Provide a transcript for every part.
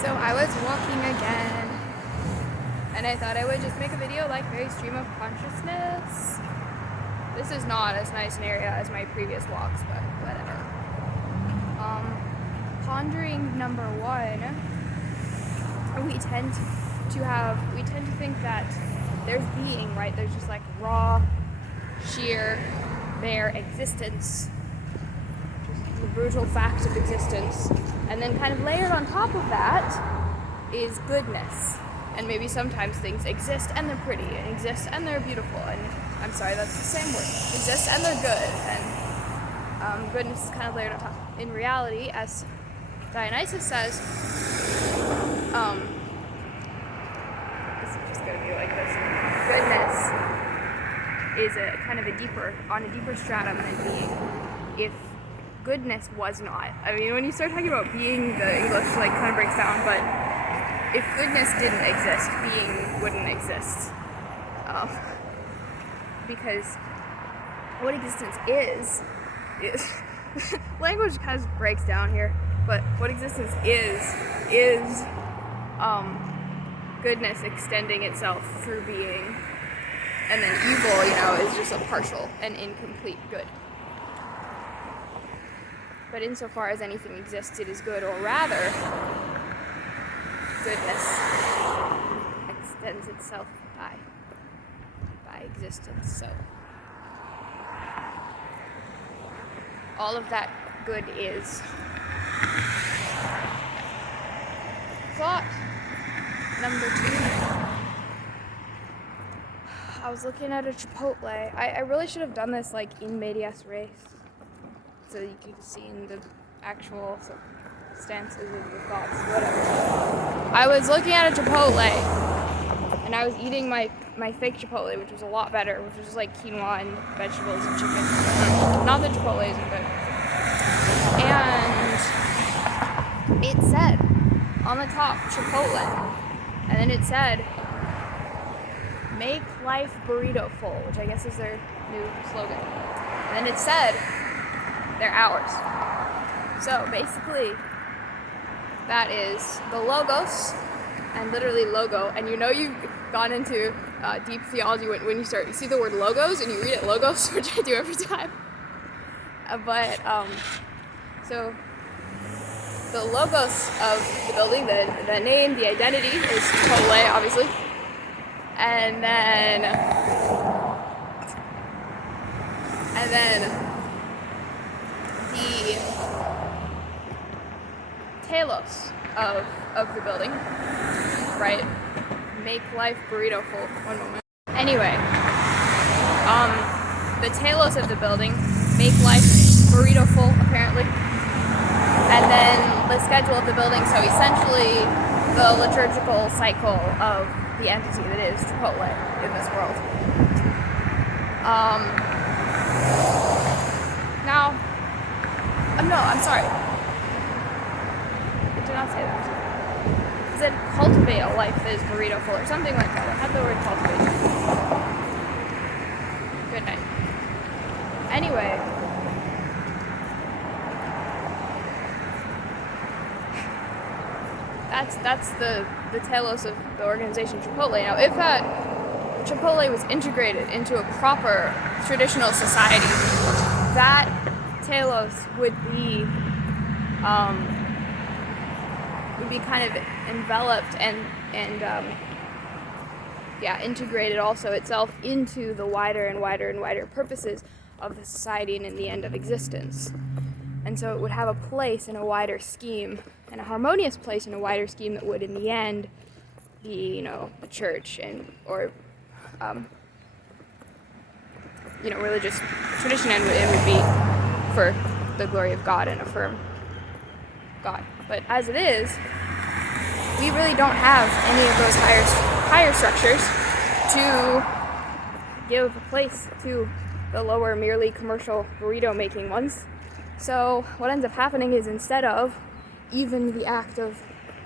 So I was walking again, and I thought I would just make a video like very stream of consciousness. This is not as nice an area as my previous walks, but whatever. Pondering number one, we tend to think that there's being, right? There's just like raw, sheer, bare existence, just the brutal fact of existence. And then kind of layered on top of that is goodness. And maybe sometimes things exist and they're pretty, and exist and they're beautiful, and I'm sorry, that's the same word. Exist and they're good, and goodness is kind of layered on top. In reality, as Dionysus says, this is just gonna be like this. Goodness is on a deeper stratum than being. If goodness was not, I mean, when you start talking about being, the English like kind of breaks down, but if goodness didn't exist, being wouldn't exist. Because what existence is language kind of breaks down here, but what existence is goodness extending itself through being, and then evil, is just a partial and incomplete good. But insofar as anything exists, it is good, or rather, goodness extends itself by existence. So all of that good is. Thought number two. I was looking at a Chipotle. I really should have done this like in medias res, so you could see in the actual stances of the thoughts, whatever. I was looking at a Chipotle, and I was eating my fake Chipotle, which was a lot better, which was just like quinoa and vegetables and chicken. Not that Chipotle isn't good. And it said on the top, Chipotle, and then it said, "Make life burritoful," which I guess is their new slogan. And then it said, "They're ours." So basically, that is the logos, and literally logo. And you've gone into deep theology when you see the word logos and you read it logos, which I do every time. So the logos of the building, the name, the identity is Chipotle, obviously. And then the telos of the building, right? Make life burritoful. One moment. Anyway, the telos of the building, make life burritoful, apparently. And then the schedule of the building, so essentially the liturgical cycle of the entity that is Chipotle in this world. I'm sorry. I did not say that. It said cultivate a life that is burritoful or something like that. I had the word cultivate. Good night. Anyway. That's the telos of the organization Chipotle. Now, if that Chipotle was integrated into a proper traditional society, that telos would be kind of enveloped and integrated also itself into the wider and wider and wider purposes of the society and in the end of existence. And so it would have a place in a wider scheme, and a harmonious place in a wider scheme that would in the end be, the church or religious tradition, and it would be for the glory of God and affirm God. But as it is, we really don't have any of those higher structures to give a place to the lower, merely commercial burrito making ones. So what ends up happening is, instead of even the act of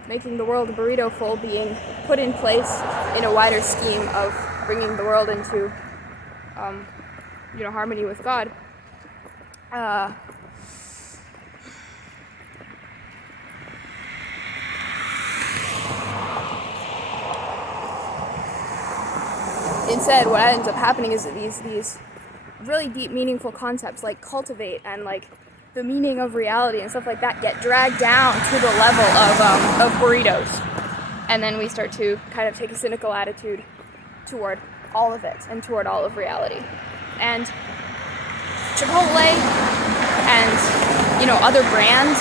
making the world burritoful being put in place in a wider scheme of bringing the world into harmony with God, instead, what ends up happening is that these really deep, meaningful concepts like cultivate and like the meaning of reality and stuff like that get dragged down to the level of burritos. And then we start to kind of take a cynical attitude toward all of it and toward all of reality. And Chipotle and, you know, other brands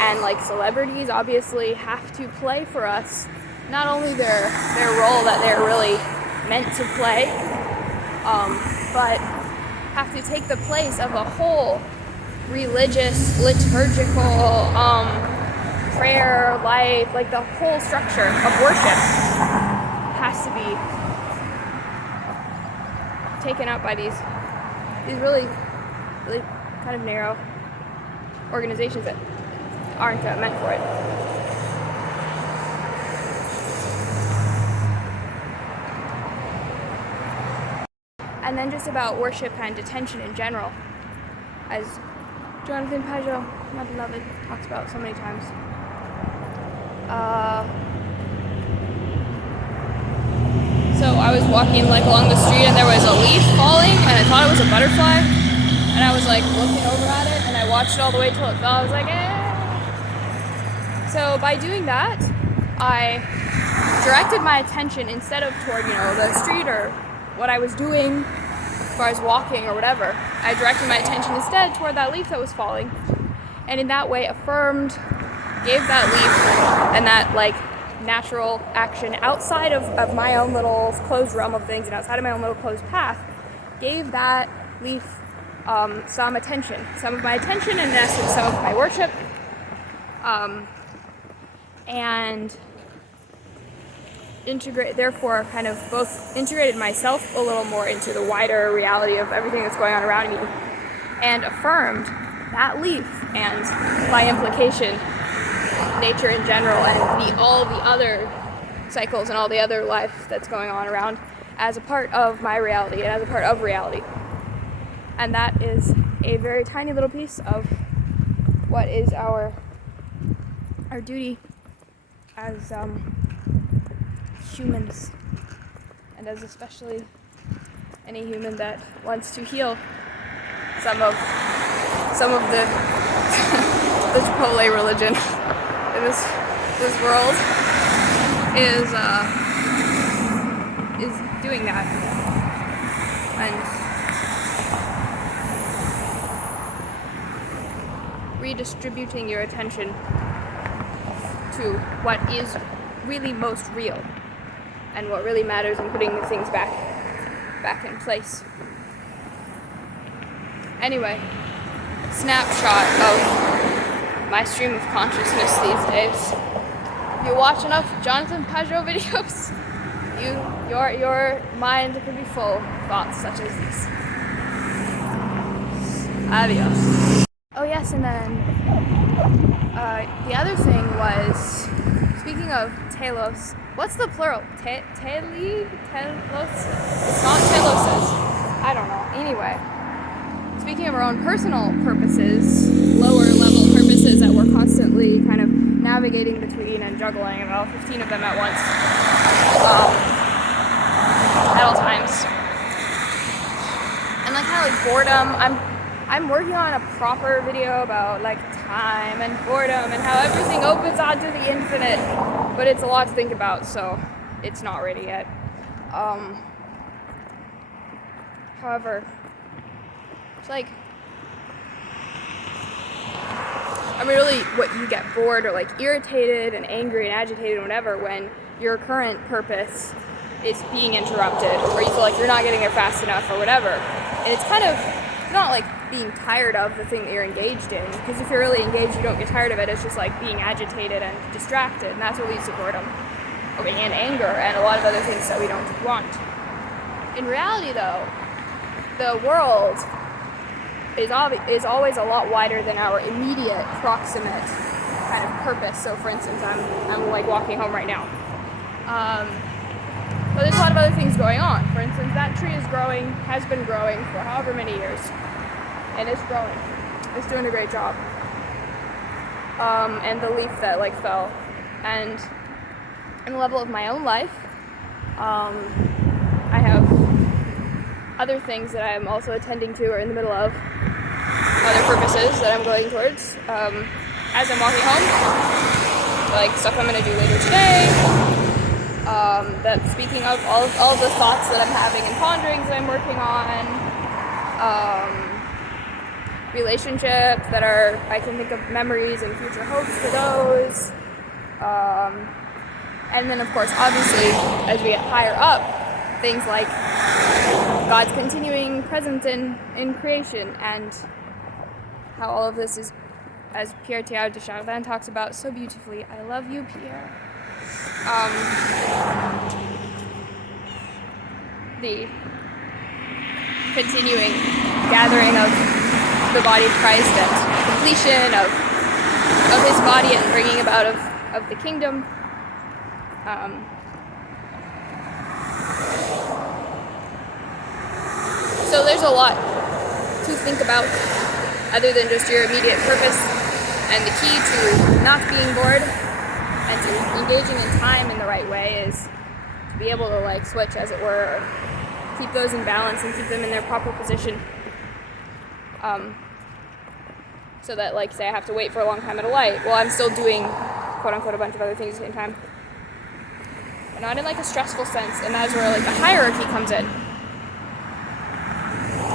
and like celebrities obviously have to play for us not only their role that they're really meant to play, but have to take the place of a whole religious, liturgical, prayer, life, like the whole structure of worship has to be taken up by these really kind of narrow organizations that aren't meant for it. And then just about worship and attention in general, as Jonathan Pajot, my beloved, talks about so many times. So I was walking like along the street and there was a leaf falling and I thought it was a butterfly and I was like looking over at it and I watched it all the way till it fell. I was like, eh. So by doing that, I directed my attention instead of toward, you know, the street or what I was doing as far as walking or whatever. I directed my attention instead toward that leaf that was falling, and in that way affirmed, gave that leaf and that like natural action outside of my own little closed realm of things and outside of my own little closed path, gave that leaf some attention, some of my attention, and in essence some of my worship, and therefore kind of both integrated myself a little more into the wider reality of everything that's going on around me, and affirmed that leaf and by implication nature in general and all the other cycles and all the other life that's going on around as a part of my reality and as a part of reality. And that is a very tiny little piece of what is our duty as humans, and as especially any human that wants to heal some of the the Chipotle religion in this world is doing that and redistributing your attention to what is really most real and what really matters, and putting the things back in place. Anyway, snapshot of my stream of consciousness these days. If you watch enough Jonathan Pajot videos, your mind can be full of thoughts such as these. Adios. Oh yes, and then the other thing was, speaking of telos, what's the plural? Telos? It's not teloses. I don't know. Anyway, speaking of our own personal purposes, lower level purposes that we're constantly kind of navigating between and juggling, about 15 of them at once, at all times. And like kind of like boredom. I'm working on a proper video about like time and boredom and how everything opens onto the infinite, but it's a lot to think about, so it's not ready yet. However, it's like, I mean, really, what you get bored or like irritated and angry and agitated and whatever when your current purpose is being interrupted, or you feel like you're not getting there fast enough or whatever. And it's kind of not like being tired of the thing that you're engaged in, because if you're really engaged, you don't get tired of it. It's just like being agitated and distracted, and that's what leads to boredom and anger and a lot of other things that we don't want. In reality, though, the world is always a lot wider than our immediate, proximate kind of purpose. So, for instance, I'm like walking home right now. But there's a lot of other things going on. For instance, that tree is growing, has been growing for however many years, and it's growing. It's doing a great job. And the leaf that like fell, and in the level of my own life, I have other things that I'm also attending to or in the middle of, other purposes that I'm going towards as I'm walking home, like stuff I'm going to do later today, that speaking of all of the thoughts that I'm having in Ponderings that I'm working on, relationships that are, I can think of memories and future hopes for those, and then of course obviously as we get higher up, things like God's continuing presence in creation, and how all of this is, as Pierre Théard de Chardin talks about so beautifully. I love you, Pierre. The continuing gathering of the body of Christ and completion of his body and bringing about of the kingdom. So there's a lot to think about other than just your immediate purpose, and the key to not being bored and to engaging in time in the right way is to be able to like switch, as it were, or keep those in balance and keep them in their proper position, so that, like, say I have to wait for a long time at a light, well, I'm still doing quote unquote a bunch of other things at the same time, but not in like a stressful sense. And that's where like the hierarchy comes in.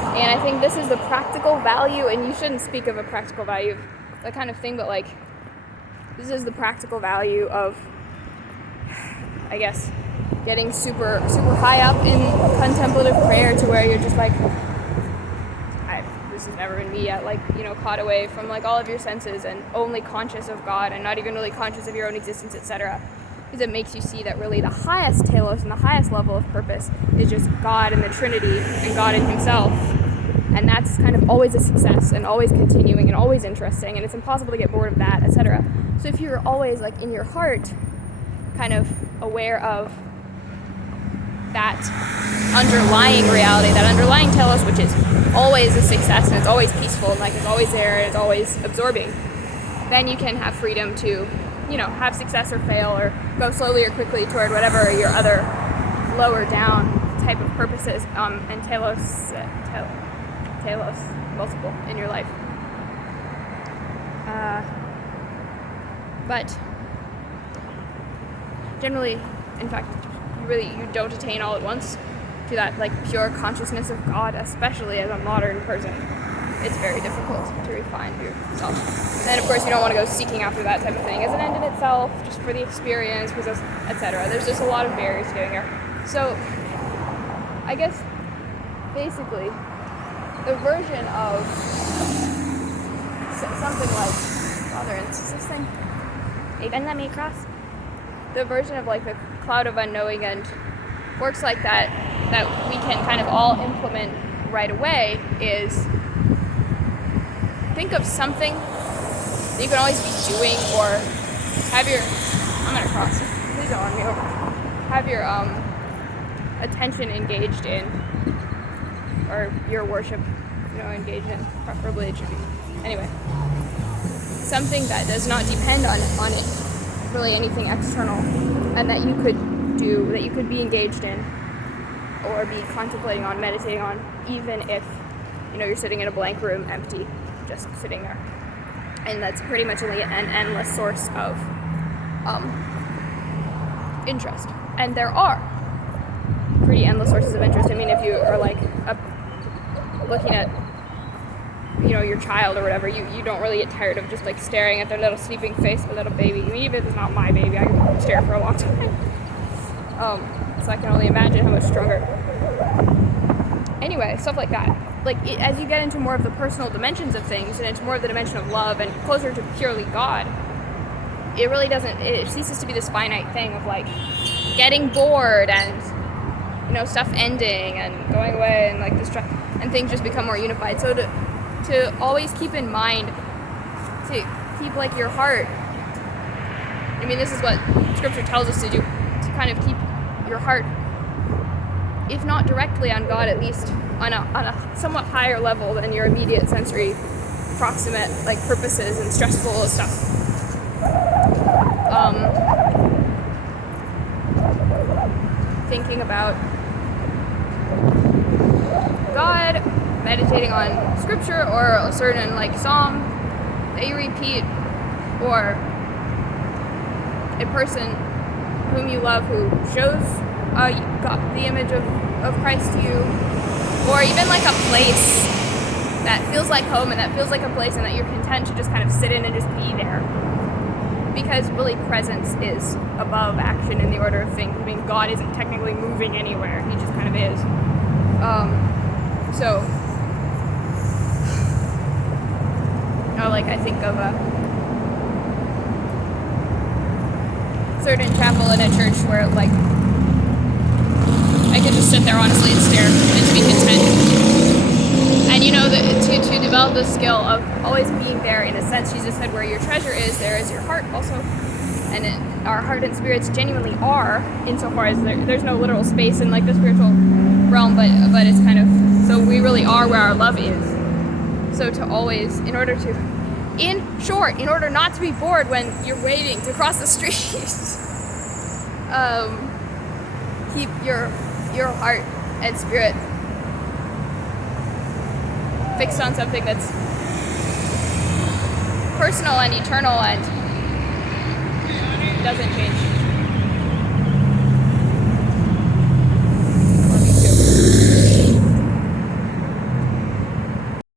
And I think this is the practical value, and you shouldn't speak of a practical value, that kind of thing, but like, this is the practical value of, I guess, getting super, super high up in contemplative prayer to where you're just like, this has never been me yet, like, you know, caught away from like all of your senses and only conscious of God and not even really conscious of your own existence, etc. Because it makes you see that really the highest telos and the highest level of purpose is just God and the Trinity and God in Himself. And that's kind of always a success and always continuing and always interesting, and it's impossible to get bored of that, etc. So if you're always like in your heart kind of aware of that underlying reality, that underlying telos, which is always a success and it's always peaceful and like it's always there and it's always absorbing, then you can have freedom to, you know, have success or fail or go slowly or quickly toward whatever your other lower down type of purposes and telos multiple in your life. But generally, in fact, you don't attain all at once to that like pure consciousness of God, especially as a modern person. It's very difficult to refine yourself. And of course, you don't want to go seeking after that type of thing as an end in itself, just for the experience, etc. There's just a lot of barriers to doing here. So, I guess basically, the version of something like, Father, is this thing? Are you gonna let me across? The version of like the cloud of unknowing and works like that we can kind of all implement right away is think of something that you can always be doing, or have your, I'm gonna cross, please don't run me over, have your attention engaged in, or your worship, engaged in, preferably it should be, anyway, something that does not depend on it, really anything external, and that you could do, that you could be engaged in, or be contemplating on, meditating on, even if, you're sitting in a blank room, empty, just sitting there. And that's pretty much an endless source of interest. And there are pretty endless sources of interest. I mean, if you are like looking at, your child or whatever, you don't really get tired of just like staring at their little sleeping face of a little baby. I mean, even if it's not my baby, I can stare for a long time. So I can only imagine how much stronger. Anyway, stuff like that. Like, as you get into more of the personal dimensions of things and into more of the dimension of love and closer to purely God, it really doesn't, it ceases to be this finite thing of like getting bored and, stuff ending and going away and like and things just become more unified. So to always keep in mind, to keep like your heart, I mean, this is what scripture tells us to do, to kind of keep your heart, if not directly on God, at least on a somewhat higher level than your immediate sensory proximate like purposes and stressful stuff. Thinking about God, meditating on scripture or a certain like psalm that you repeat, or a person whom you love who shows God, the image of Christ to you, or even like a place that feels like home and that feels like a place and that you're content to just kind of sit in and just be there. Because really presence is above action in the order of things. I mean, God isn't technically moving anywhere. He just kind of is. So, like I think of a certain chapel in a church where like I could just sit there honestly and stare and to be content. And you know, to develop the skill of always being there, in a sense, Jesus said, where your treasure is, there is your heart also. And our heart and spirits genuinely are, insofar as there's no literal space in like the spiritual realm, but it's kind of, so we really are where our love is. So to always, in order not to be bored when you're waiting to cross the street, keep your heart and spirit fixed on something that's personal and eternal and doesn't change.